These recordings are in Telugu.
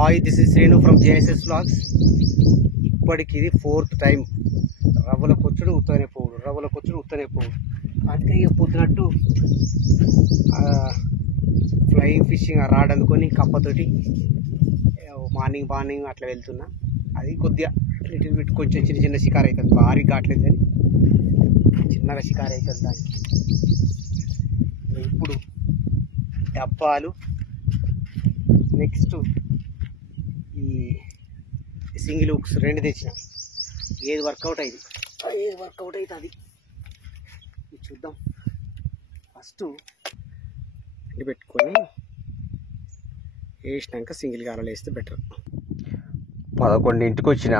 Hi, this is Srinu from JSS vlogs. ఇప్పటికి ఇది 4th టైం. రవ్వల కొచ్చుడు ఉత్తనే పోవుడు. అందుకే ఇక పొద్దునట్టు ఫ్లయింగ్ ఫిషింగ్ రాడ్ అందుకొని కప్పతోటి మార్నింగ్ అట్లా వెళ్తున్నా. అది కొద్దిగా లిటిల్ బిట్ కొంచెం చిన్న షికారు అవుతుంది. భారీ కావట్లేదు కానీ చిన్నగా షికారు అవుతుంది దానికి. ఇప్పుడు డబ్బాలు, నెక్స్ట్ ఈ సింగిల్ హుక్స్ 2 తెచ్చిన. ఏది వర్కౌట్ అవుతుంది చూద్దాం. ఫస్ట్ ఇది పెట్టుకొని వేసినాక సింగిల్ గారాలు వేస్తే బెటర్. 11ంటికి వచ్చిన,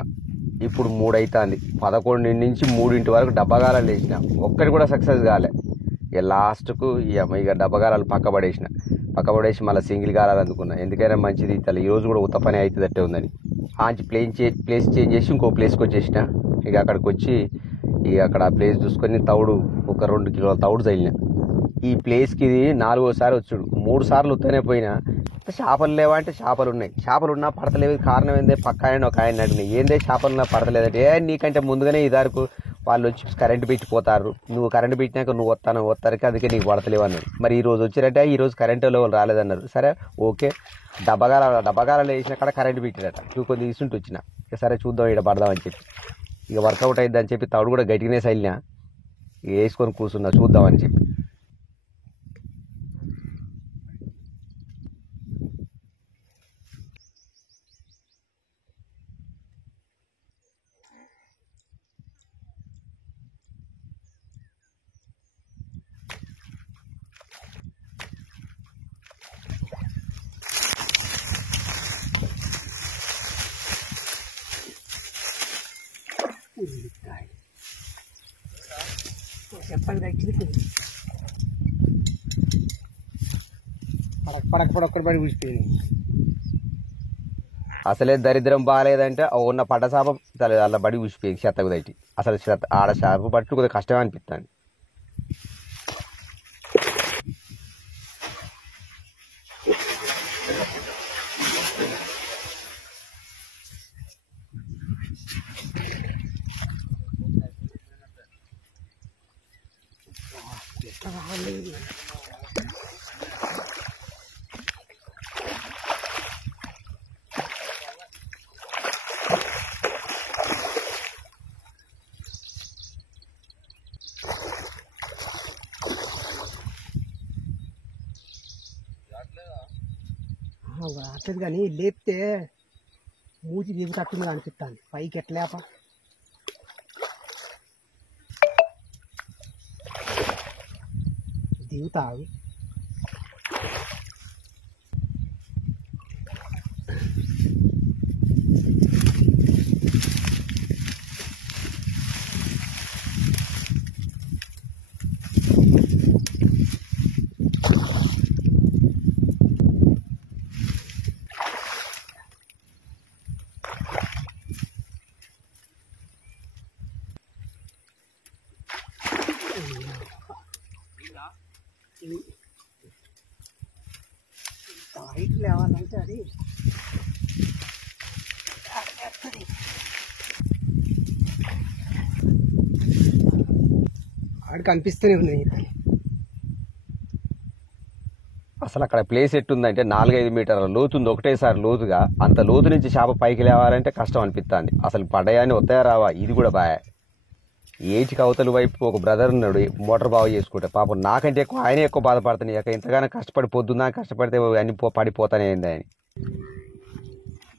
ఇప్పుడు 3 అవుతుంది. 11 నుంచి 3 వరకు డబ్బగారాలు వేసిన, ఒక్కటి కూడా సక్సెస్ కాలే. ఇక లాస్ట్కు ఇక డబ్బగారాలు పక్కబడేసి మళ్ళీ సింగిల్ గారాలు అందుకున్నా. ఎందుకైనా మంచిది, ఈరోజు కూడా ఉత్త పని అవుతుందట్టే ఉందని ఆంచి ప్లేస్ చేంజ్ చేసి ఇంకో ప్లేస్కి వచ్చేసిన. ఇక అక్కడికి వచ్చి అక్కడ ప్లేస్ చూసుకొని ఒక 2 కిలోల తౌడు చల్లిన. ఈ ప్లేస్కి ఇది 4వసారి వచ్చాడు. 3 సార్లు ఉత్తనే పోయినా. చేపలు లేవా అంటే చేపలు ఉన్నాయి. చేపలు ఉన్నా పడతలేదు. కారణం ఏందే? పక్క ఒక ఆయన అడిగినాయి, ఏందే చేపలున్నా పడతలేదంటే, నీకంటే ముందుగానే ఇదారుకు వాళ్ళు వచ్చి కరెంటు పెట్టిపోతారు, నువ్వు కరెంటు పెట్టినాక నువ్వు వస్తానికి అందుకే నీకు పడతలేవు అన్నారు. మరి ఈ రోజు వచ్చారంటే ఈరోజు కరెంటు లెవెల్ రాలేదన్నారు. సరే ఓకే, డబ్బగారాలు వేసిన కాడ కరెంటు పెట్టారట. నువ్వు కొద్దిగా తీసుంటూ వచ్చిన. సరే చూద్దాం, ఇక్కడ పడదామని చెప్పి ఇక వర్కౌట్ అయిద్దని చెప్పి తౌడు కూడా గట్టిగానే చల్లినా. వేసుకొని కూర్చున్నా చూద్దామని చెప్పి. చెప్పండి, పడక్కడి పడి కూర్చిపోయింది. అసలే దరిద్రం బాగాలేదంటే ఉన్న పడ్డ చేప అలా బడి కూర్చిపోయింది చెత్తకు దట్టి. అసలు ఆడ చేప పట్టు కొద్దిగా కష్టమే అనిపిస్తుంది. రావట్లేదు కానీ లేపితే మూతి దిగుతట్టుంది అనిపిస్తుంది. పైకి ఎట్లేప దిగుతావు. హైట్ లేవాలంటే అది ఆడికి కనిపిస్తూనే ఉన్నాయి. అసలు అక్కడ ప్లేస్ ఎట్టుందంటే 4-5 మీటర్ల లోతుంది, ఒకటేసారి లోతుగా. అంత లోతు నుంచి చేప పైకి లేవాలంటే కష్టం అనిపిస్తుంది. అసలు పడ్డాయని వస్తాయా రావా ఇది కూడా బాగా. ఏటికి అవతల వైపు ఒక బ్రదర్ ఉన్నాడు, మోటార్ బాగు చేసుకుంటే. పాపం నాకంటే ఎక్కువ ఆయనే ఎక్కువ బాధపడుతున్నాయి. ఇక ఇంతగానో కష్టపడి పొద్దున్నా కష్టపడితే అన్ని పడిపోతానే అయిందని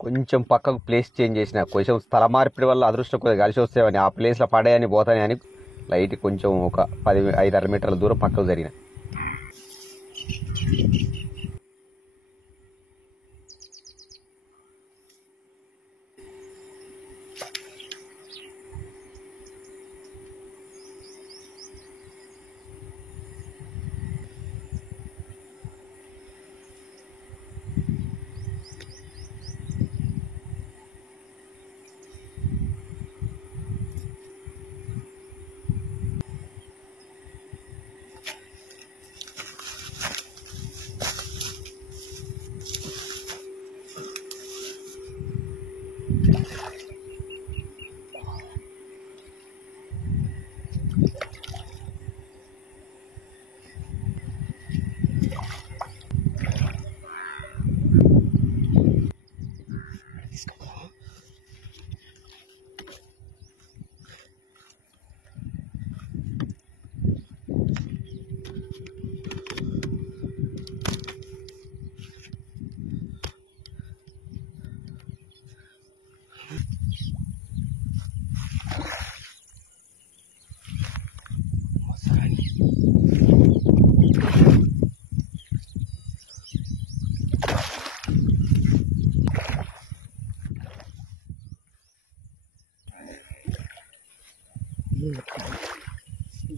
కొంచెం పక్కకు ప్లేస్ చేంజ్ చేసిన. కొంచెం స్థల మార్పిడి వల్ల అదృష్టం కొద్దిగా కలిసి వస్తేవని ఆ ప్లేస్లో పడాయని పోతానే అని లైట్ కొంచెం ఒక 5-6 మీటర్ల దూరం పక్కకు జరిగిన.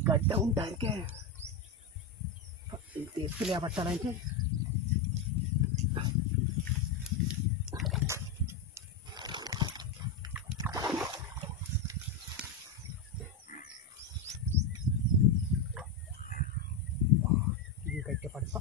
గడ్డ ఉంటానికే ఎత్తు లేపట్టాలంటే గడ్డ పడతా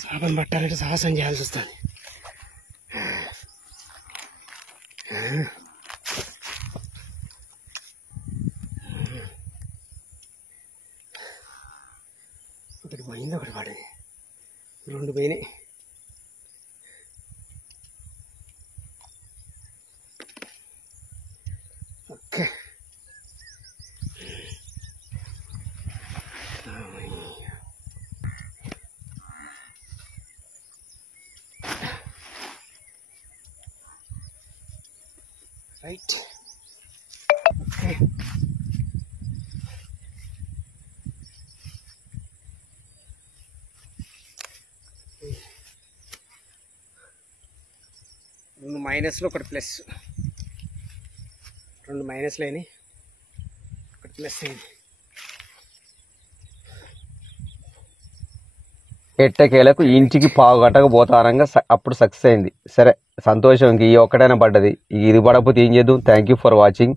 చేపను పట్టాలంటే సాహసం చేయాల్సి వస్తుంది. ఒకటి పోయింది, ఒకటి పడింది, రెండు పోయినాయి. Okay, right. ఓకే, రెండు మైనస్లో ఒకటి ప్లస్, రెండు మైనస్లు అయినాయి, ఒకటి ప్లస్ అయింది. ఎట్టకేలకు ఇంటికి పావుగట్టక పోతానంగా అప్పుడు సక్సెస్ అయింది. సరే సంతోషం, ఇంక ఈ ఒక్కటైనా పడ్డది, ఇది పడకపోతే ఏం చేద్దాం. Thank you for watching.